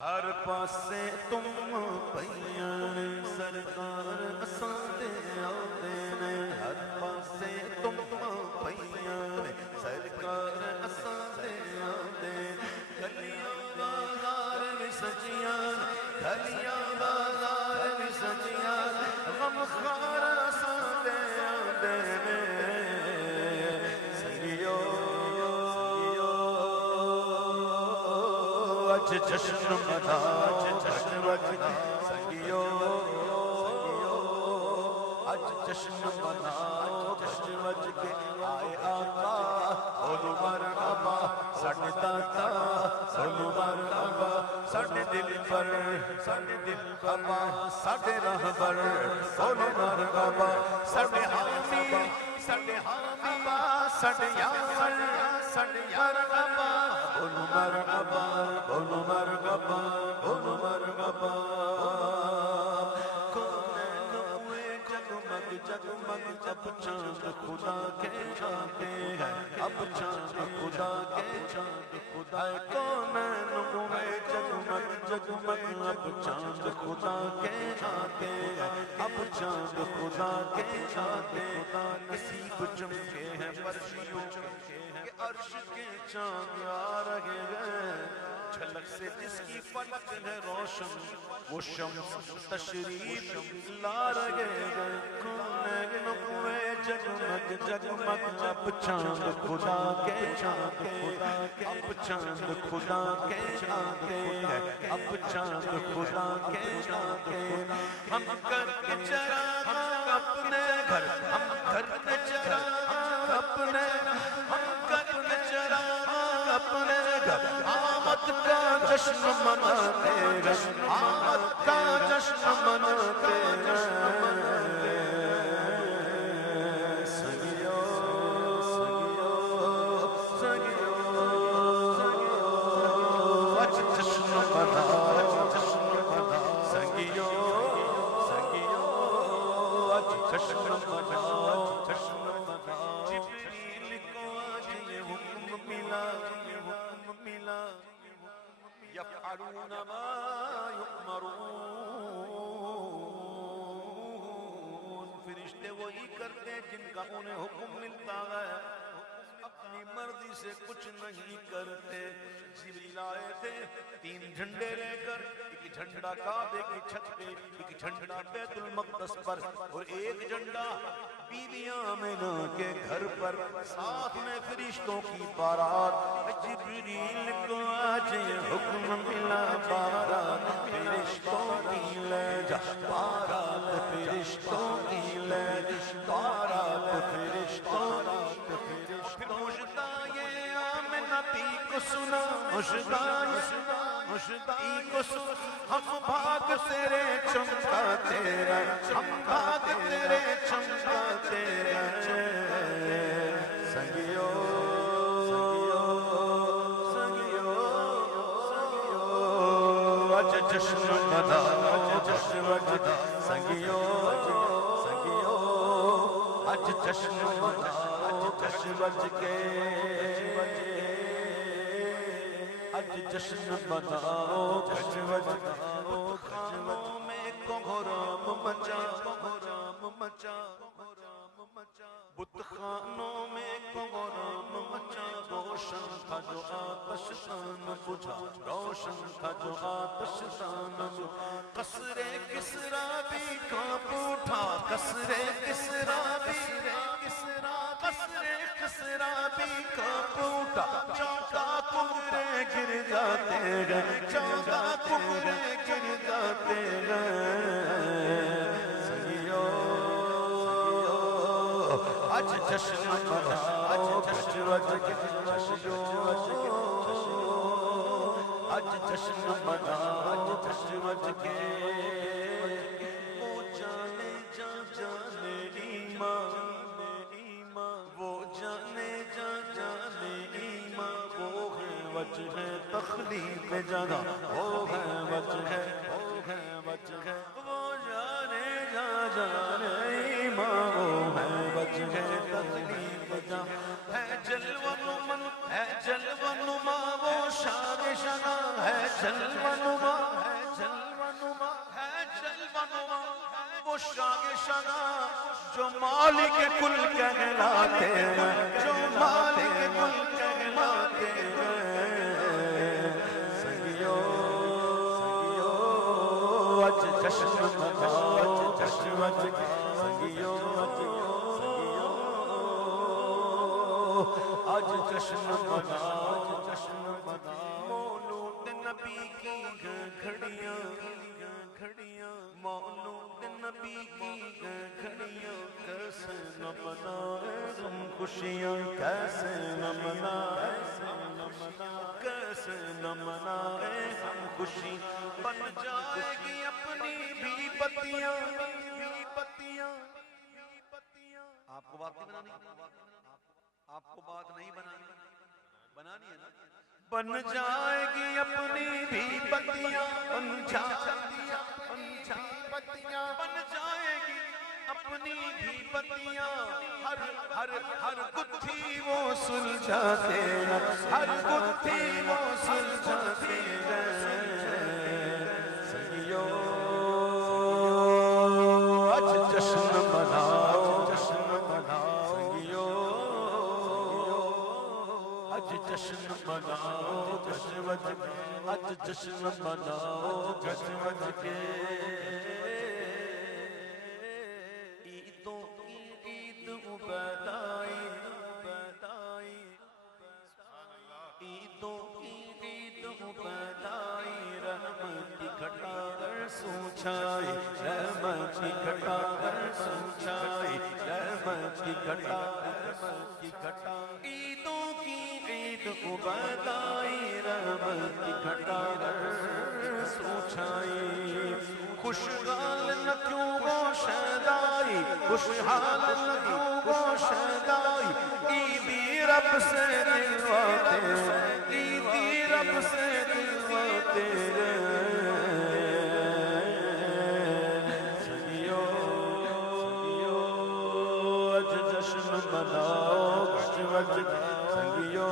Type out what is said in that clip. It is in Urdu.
ہر پاسے تم پیاں سرکار اساں دے آندے نے، ہر پاسے تم پیاں سرکار اساں دے آندے، گلیاں بازار میں سجیاں، گلیاں بازار میں سجیاں، غم خوار اساں دے آندے نے جشن مناؤ جشن وجہ سنگیو، اج جشن مناؤ جشن وج کے آئے آقا، بولو مرحبا ساڈے داتا، بولو مرحبا ساڈے دل پر، ساڈے دل پر ساڈے راہبر، بولو مرحبا ساڈے حامی، ساڈے حامی ساڈے یار، ساڈے مرحبا بولو مرحبا، بولو مرحبا، بولو مرحبا۔ کونین ہوئے جگمگ جگمگ، اب چاند خدا کے آتے ہیں، اب چاند خدا کے خدا، کونین ہوئے جگمگ جگمگ، اب چاند خدا کے آتے ہیں، اب چاند خدا کے آتے ہیں، نصیب چمکے ہیں فرشتوں کے، عرش کے چاند آ رہے ہیں، جھلک سے جس کی فلک ہے روشن، وہ شمس تشریف لا رہے ہیں، کونین ہوئے جگمگ جگمگ، اب چاند خدا کے آتے ہیں، اب چاند خدا کے آتے ہیں، اب چاند خدا کے آتے ہیں، ہم کر کے چراغ اپنے گھر، ہم کر کے چراغ اپنے، ہم کر کے چراغ اپنے گھر، آمد کا جشن مناتے ہیں، آمد کا جشن مناتے ہیں، سنگیو سنگیو سنگیو اج جشن مناؤ جشن مناؤ، سنگیو سنگیو اج جشن مناؤ جشن مناؤ، جبریل کو آج یہ حکم ملا، حکم ملا، یفعلون ما یؤمرون، فرشتے وہی کرتے جن کا انہیں حکم ملتا ہے، اپنی مرضی سے کچھ نہیں کرتے۔ جبریل آئے تھے 3 جھنڈے لے کر، ایک جھنڈا کعبے کی چھت پہ، ایک جھنڈا بیت المقدس پر، اور ایک جھنڈا بی بی آمنہ کے گھر پر، ساتھ میں فرشتوں کی بارات۔ جبریل کو آج یہ حکم ملا، بارات فرشتوں کی لے جا، بارات فرشتوں کی لے جا، بارات فرشتوں کی، مجدہ یہ آمنہ پی کو سنا، مجدہ کو سنا، ہم بھاگ تیرے چمکاتے رہے، ہم بھاگ تیرے چمکاتے رہے، سنگیو سنگیو سنگیو اج جشن مناؤ جشن وجہ سنگیو سنگیو اج جشن مناؤ جشن وج کے، اج جشن مناؤ جشن وج کے، خانوں میں کوہرام مچا، کوہرام مچا، بت خانوں میں کوہرام مچا، روشن تھا جو آتش دان بجھا، روشن تھا جو آتش دان بجھا، قصر کسریٰ بھی کانپ اٹھا، قصر کسریٰ بھی، قصر کسریٰ بھی کانپ اٹھا، 14 کنگرے گر جاتے گئے، 14 کنگرے گر جاتے گئے، سنگیو اج جشن مناؤ جشن وج کے، اج جشن مناؤ جشن وج کے، وہ جانے جا جانے ایمان، وہ جانے جا جانے ایمان، وہ ہے وجہ تخلیق جگہ، وہ ہے وجہ، وہ ہے وجہ، وہ جانے جا جانے ایمان، وہ ہے وجہ تخلیق جگہ، ہے جلوہ نما، ہے جلوہ نما وہ شان شنا، ہے جلوہ نما وہ شاگ شگا جو مالک کل کہلاتے ہیں، جو مالک کل کہلاتے ہیں۔ سنگیو اج جشن مناؤ، جشن سنگیو آج جشن مناؤ، جشن مناؤ۔ مولود نبی کی گھڑیاں، گھڑیاں مولود نبی کی گھڑیاں، کیسے نہ منائے ہم خوشیاں، کیسے نہ منائے، کیسے نہ منائے ہم خوشی۔ بن جائے گی اپنی بھی بتیاں، آپ کو بات نہیں بنانی، آپ کو بات نہیں بنانی، بنانی ہے نا۔ بن جائے گی اپنی بھی بتیاں، بن جائے گی اپنی بھی بتیاں، ہر گتھی وہ سلجھاتے ہیں، ہر گتھی وہ سلجھاتے ہیں۔ سنگیو آج جشن مناؤ، جشن مناؤ، سنگیو آج جشن مناؤ، جشن آج جشن مناؤ، جشن کے عیدوں کی عید عبید آئی، عیدوں کی عید عبید آئی، رحمت کی گھٹا برسوں چھائی، رحمت کی گھٹا برسوں چھائی، رحمت کی گھٹا، رحمت کی گھٹا۔ عیدوں کی عید عبید آئی، رحمت کی گھٹا برسوں چھائی۔ خوشحال نہ کیوں وہ شیدائی، خوشحال نہ کیوں وہ شیدائی، عیدی رب سے دلواتے، عیدی رب سے دلواتے سنگیو آج جشن مناؤ، سنگیو